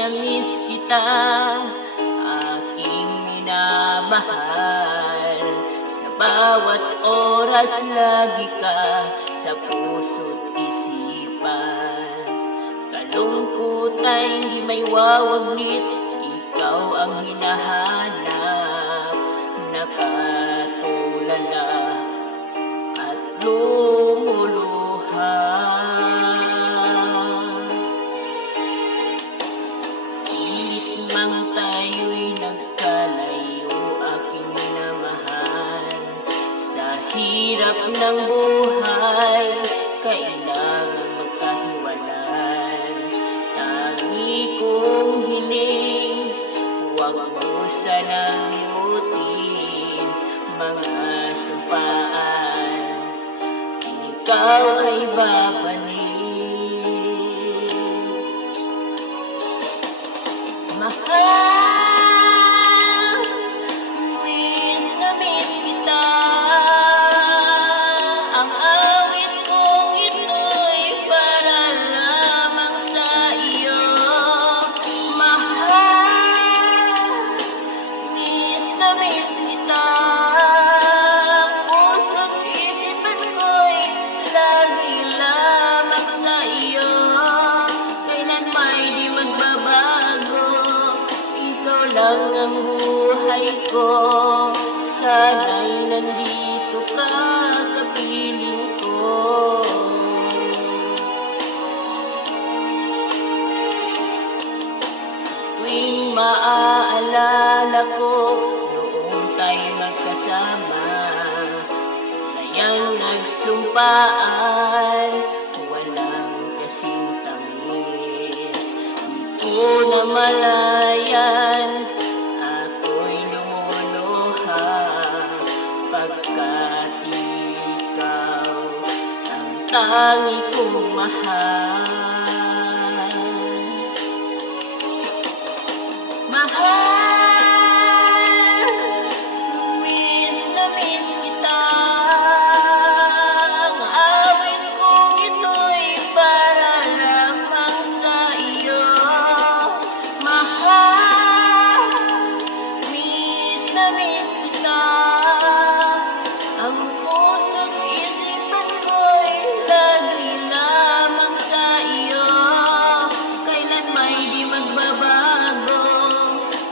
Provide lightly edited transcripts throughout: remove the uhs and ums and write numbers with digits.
na miss kita, aking minamahal. Sa bawat oras lagi ka sa puso't isipan. Kalungkutan di may wawaglit, ikaw ang hinahanap. Nakatulala at lumuluha. Pilit mang tayo'y nagkalayo, aking minamahal. Sa hirap ng buhay, kailangan magkahiwalay. Tangi kong hiling, huwag mo sanang limutin mga sumpaan. Ikaw ay babalik. Mahal, miss na miss kita. Ang awit kong ito'y para lamang sa iyo. Mahal, miss na miss kita. Puso't isipan ko'y lagi lamang sa iyo. Kailan may di magbabago, ikaw lang ang buhay ko. Sana'y nandito ka, kapiling ko. Tuwing maaalala ko noong tayo magkasama, sayang nagsumpaan, walang kasing tamis. Di ko na malayan, ako'y lumuluha, pagkat ikaw ang tangi kong mahal. Mahal, miss na miss kita. Ang awit kong ito'y para lamang sa iyo. Mahal, miss na miss kita. Ang puso't isipan ko'y lagi lamang sa iyo. Kailan may di magbabago,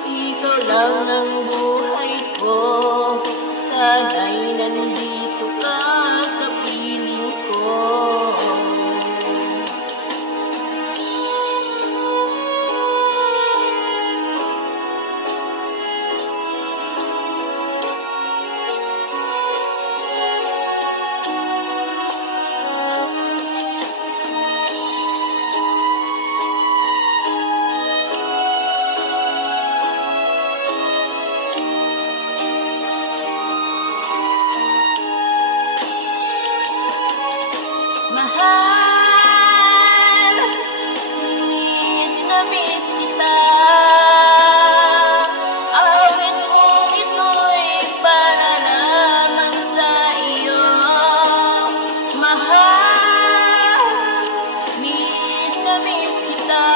ikaw lang ang buhay ko. Sana'y nandito ka, kapiling ko. Mahal, miss na miss kita. Awit kong ito'y para lamang sa iyo. Mahal, miss na miss kita.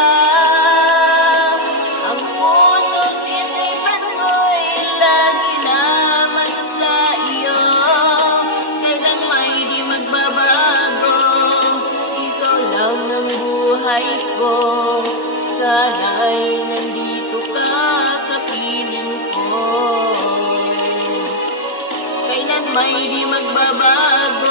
Ang puso't isipan ko'y lagi lamang sa iyo. Kailan may di magbabago, ikaw lang ang buhay ko. Sana'y nandito ka, kapiling ko. Kailan may di magbabago,